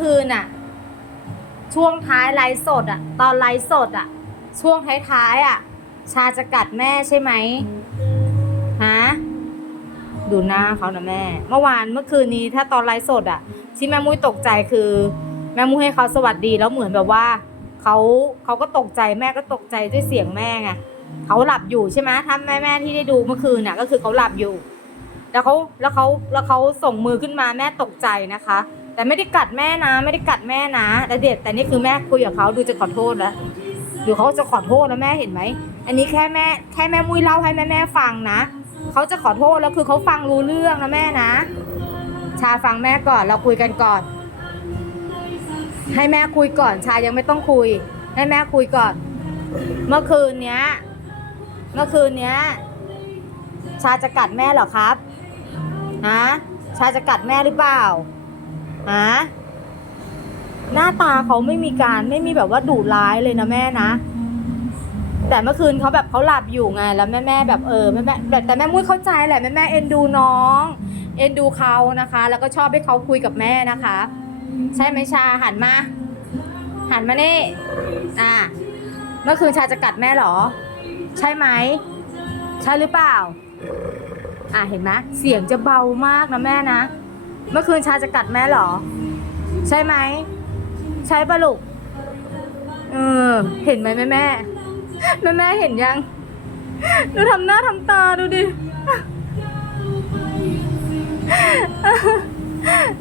คืนอะช่วงท้ายไลฟ์สดอะตอนไลฟ์สดอะช่วงท้ายๆอะชาจะกัดแม่ใช่ไหมฮะดูหน้าเขานะแม่ เมื่อวานเมื่อคืนนี้ถ้าตอนไลฟ์สดอะที่แม่มุ้ยตกใจคือ แม่มุ้ยให้เขาสวัสดีแล้วเหมือนแบบว่าเขาเขาก็ตกใจแม่ก็ตกใจด้วยเสียงแม่ไงเขาหลับอยู่ใช่ไหมถ้าแม่แม่ที่ได้ดูเมื่อคืนน่ะ ก็คือเขาหลับอยู่ แล้วเขาแล้วเขาแล้วเขาส่งมือขึ้นมาแม่ตกใจนะคะ แต่ไม่ได้กัดแม่นะ ไม่ได้กัดแม่นะแต่เด็ดแต่นี่คือแม่คุยกับเขาดูจะขอโทษแล้วดูเขาจะขอโทษแล้วแม่เห็นไหมอันนี้แค่แม่แค่แม่มุ้ยเล่าให้แม่แม่ฟังนะเขาจะขอโทษแล้วคือเขาฟังรู้เรื่องนะแม่นะ ชาฟังแม่ก่อนเราคุยกันก่อน ให้แม่คุยก่อนชายังไม่ต้องคุย ให้แม่คุยก่อน เมื่อคืนเนี้ย เมื่อคืนเนี้ย ชาจะกัดแม่เหรอครับฮะชาจะกัดแม่หรือเปล่า ฮะหน้าตาเขาไม่มีการไม่มีแบบว่าดุร้ายเลยนะแม่นะ แต่เมื่อคืนเขาแบบเขาหลับอยู่ไง แล้วแม่แม่แบบเออแม่แม่แต่แต่แม่มุ้ยเข้าใจแหละแม่แม่เอ็นดูน้อง เอ็นดูเขานะคะ แล้วก็ชอบให้เขาคุยกับแม่นะคะ ใช่ไหมชาหันมา หันมานี่อ่าเมื่อคืนชาจะกัดแม่เหรอ ใช่ไหมใช่หรือเปล่า อ่าเห็นไหมเสียงจะเบามากนะแม่นะ เมื่อคืนชาจะกัดแม่เหรอ ใช่ไหม ใช่ปะลูกเออ เห็นไหมแม่แม่แม่แม่เห็นยังดูทำหน้าทำตาดูดิ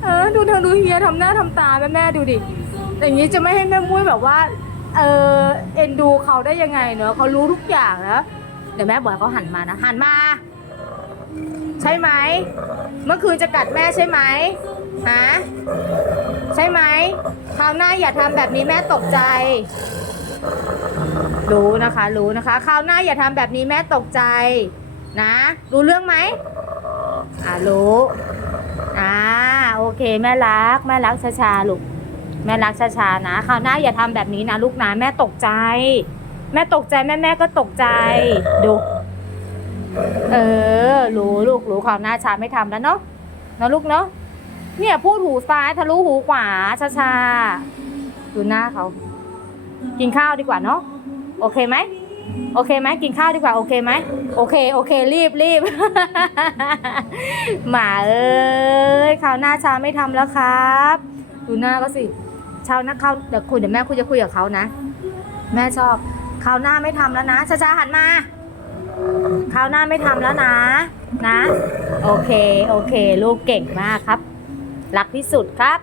เออดูเธอดูเฮียทำหน้าทำตาแม่แม่ดูดิอย่างนี้จะไม่ให้แม่มุ้ยแบบว่า เออเอ็นดูเขาได้ยังไงเนอะเขารู้ทุกอย่างนะเดี๋ยวแม่บอกเขาหันมานะหันมา ใช่ไหม เมื่อคืนจะกัดแม่ใช่ไหมฮะใช่ไหมคราวหน้าอย่าทำแบบนี้แม่ตกใจ รู้นะคะ รู้นะคะคราวหน้าอย่าทำแบบนี้แม่ตกใจ นะ รู้เรื่องไหมอ่ารู้อ่าโอเค แม่รักแม่รักช้าชาลูกแม่รักช้าชานะคราวหน้าอย่าทำแบบนี้นะ ลูกนะแม่ตกใจ แม่ตกใจแม่แม่ก็ตกใจดูเออ รู้ลูกรู้คราวหน้าชาไม่ทำแล้วเนาะนะลูกเนาะเนี่ยพูดหูซ้ายทะลุหูขวาชาชาดูหน้าเขากินข้าวดีกว่าเนาะโอเคไหมโอเคไหมกินข้าวดีกว่าโอเคไหมโอเคโอเครีบรีบหมาเอ้ยคราวหน้าชาไม่ทำแล้วครับ ดูหน้าก็สิชาวหน้าเขาวเดี๋ยวคุยเดี๋ยวแม่คุยจะคุยกับเขานะ แม่ชอบคราวหน้าไม่ทำแล้วนะชาชาหันมา คราวหน้าไม่ทำแล้วนะ นะ โอเค โอเค ลูกเก่งมากครับ รักที่สุดครับ